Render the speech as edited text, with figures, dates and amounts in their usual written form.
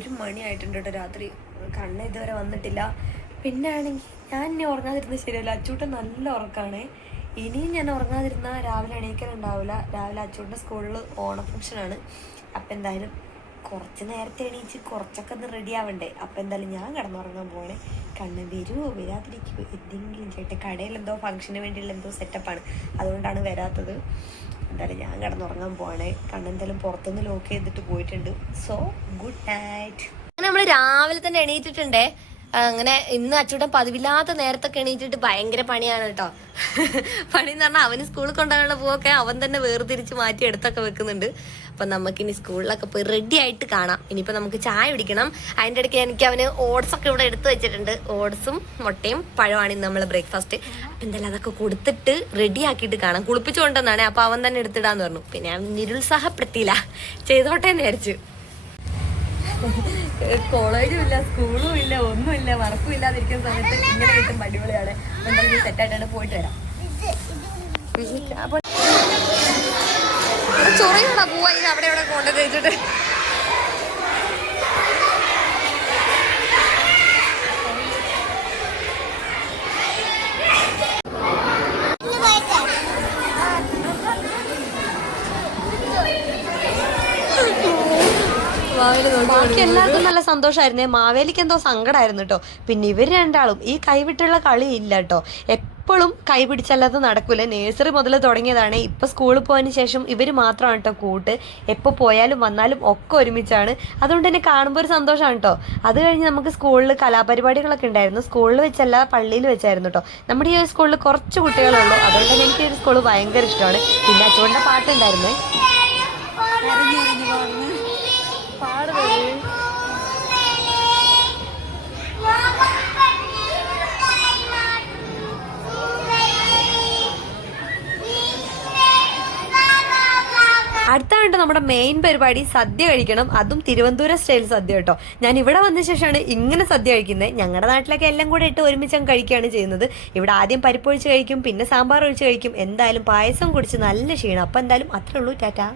1 മണിയായിട്ടുണ്ട് കേട്ടോ രാത്രി. കണ്ണ് ഇതുവരെ വന്നിട്ടില്ല. പിന്നെ ആണെങ്കിൽ ഞാൻ ഇനി ഉറങ്ങാതിരുന്നത് ശരിയല്ല. അച്ചൂട്ടൻ നല്ല ഉറക്കമാണ്. ഇനിയും ഞാൻ ഉറങ്ങാതിരുന്നാൽ രാവിലെ എണീക്കലുണ്ടാവില്ല. രാവിലെ അച്ചൂട്ടൻ്റെ സ്കൂളിൽ ഓണം ഫംഗ്ഷനാണ്. അപ്പം എന്തായാലും കുറച്ച് നേരത്തെ എണീച്ച് കുറച്ചൊക്കെ ഒന്ന് റെഡി ആവണ്ടേ. അപ്പം എന്തായാലും ഞാൻ കിടന്നുറങ്ങാൻ പോകണേ. കണ്ണ് വരുമോ വരാതിരിക്കുമോ എന്തെങ്കിലും ചെയ്യട്ടെ. കടയിൽ എന്തോ ഫംഗ്ഷന് വേണ്ടിയുള്ള എന്തോ സെറ്റപ്പാണ്, അതുകൊണ്ടാണ് വരാത്തത്. എന്തായാലും ഞാൻ കിടന്നുറങ്ങാൻ പോവാണേ. കണ്ണെന്തായാലും പുറത്തുനിന്ന് ലോക്ക് ചെയ്തിട്ട് പോയിട്ടുണ്ട്. So good night. നമ്മൾ രാവിലെ തന്നെ എണീറ്റിട്ടുണ്ടേ. അങ്ങനെ ഇന്ന് അച്ചൂട്ടൻ പതിവില്ലാത്ത നേരത്തൊക്കെ എണീറ്റിട്ട് ഭയങ്കര പണിയാണ് കേട്ടോ. പണി എന്ന് പറഞ്ഞാൽ അവന് സ്കൂളിൽ കൊണ്ടുപോകാനുള്ള പൂവൊക്കെ അവൻ തന്നെ വേർതിരിച്ച് മാറ്റി എടുത്തൊക്കെ വെക്കുന്നുണ്ട്. അപ്പം നമുക്കിനി സ്കൂളിലൊക്കെ പോയി റെഡി ആയിട്ട് കാണാം. ഇനിയിപ്പോൾ നമുക്ക് ചായ കുടിക്കണം. അതിൻ്റെ ഇടയ്ക്ക് എനിക്ക് അവന് ഓട്സൊക്കെ ഇവിടെ എടുത്ത് വെച്ചിട്ടുണ്ട്. ഓട്സും മുട്ടയും പഴമാണ് ഇന്ന് നമ്മൾ ബ്രേക്ക്ഫാസ്റ്റ്. അപ്പം എന്തായാലും അതൊക്കെ കൊടുത്തിട്ട് റെഡി ആക്കിയിട്ട് കാണാം. കുളിപ്പിച്ചുകൊണ്ടെന്നാണ്. അപ്പോൾ അവൻ തന്നെ എടുത്തിടാന്ന് പറഞ്ഞു. പിന്നെ ഞാൻ നിരുത്സാഹപ്പെടുത്തിയില്ല, ചെയ്തോട്ടെ എന്ന് വിചാരിച്ചു. കോളേജും ഇല്ല, സ്കൂളും ഇല്ല, ഒന്നുമില്ല, വർക്കും ഇല്ലാതിരിക്കുന്ന സമയത്ത് ഇങ്ങനെ കിട്ടും അടിപൊളിയാണ്. എന്തായാലും സെറ്റായിട്ടാണ് പോയിട്ട് വരാം. ചൊറിയാണോ പോവാ ഇത് അവിടെ ഇവിടെ കൊണ്ടു തേച്ചിട്ട്? ബാക്കി എല്ലാവർക്കും നല്ല സന്തോഷമായിരുന്നേ. മാവേലിക്ക് എന്തോ സങ്കടമായിരുന്നു കേട്ടോ. പിന്നെ ഇവർ രണ്ടാളും ഈ കൈവിട്ടുള്ള കളി ഇല്ല കേട്ടോ. എപ്പോഴും കൈ പിടിച്ചല്ലാതെ നടക്കൂല. നേഴ്സറി മുതൽ തുടങ്ങിയതാണ്. ഇപ്പം സ്കൂളിൽ പോയതിന് ശേഷം ഇവർ മാത്രമാണ് കേട്ടോ കൂട്ട്. എപ്പോൾ പോയാലും വന്നാലും ഒക്കെ ഒരുമിച്ചാണ്. അതുകൊണ്ട് തന്നെ കാണുമ്പോൾ ഒരു സന്തോഷമാണ് കേട്ടോ. അത് കഴിഞ്ഞ് നമുക്ക് സ്കൂളിൽ കലാപരിപാടികളൊക്കെ ഉണ്ടായിരുന്നു. സ്കൂളിൽ വെച്ചല്ല, പള്ളിയിൽ വെച്ചായിരുന്നു കേട്ടോ. നമ്മുടെ ഈ സ്കൂളിൽ കുറച്ച് കുട്ടികളുള്ളൂ. അതുകൊണ്ട് തന്നെ എനിക്ക് ഈ സ്കൂൾ ഭയങ്കര ഇഷ്ടമാണ്. പിന്നെ അച്ചുകൊണ്ട പാട്ടുണ്ടായിരുന്നേ. അടുത്തായിട്ട് നമ്മുടെ മെയിൻ പരിപാടി സദ്യ കഴിക്കണം. അതും തിരുവനന്തപുരം സ്റ്റൈൽ സദ്യ കേട്ടോ. ഞാൻ ഇവിടെ വന്ന ശേഷമാണ് ഇങ്ങനെ സദ്യ കഴിക്കുന്നത്. ഞങ്ങളുടെ നാട്ടിലൊക്കെ എല്ലാം കൂടെ ഇട്ട് ഒരുമിച്ച് കഴിക്കുകയാണ് ചെയ്യുന്നത്. ഇവിടെ ആദ്യം പരിപ്പൊഴിച്ച് കഴിക്കും, പിന്നെ സാമ്പാർ ഒഴിച്ച് കഴിക്കും. എന്തായാലും പായസം കുടിച്ച് നല്ല ക്ഷീണം. അപ്പം എന്തായാലും അത്രേ ഉള്ളൂ. ടാറ്റാ.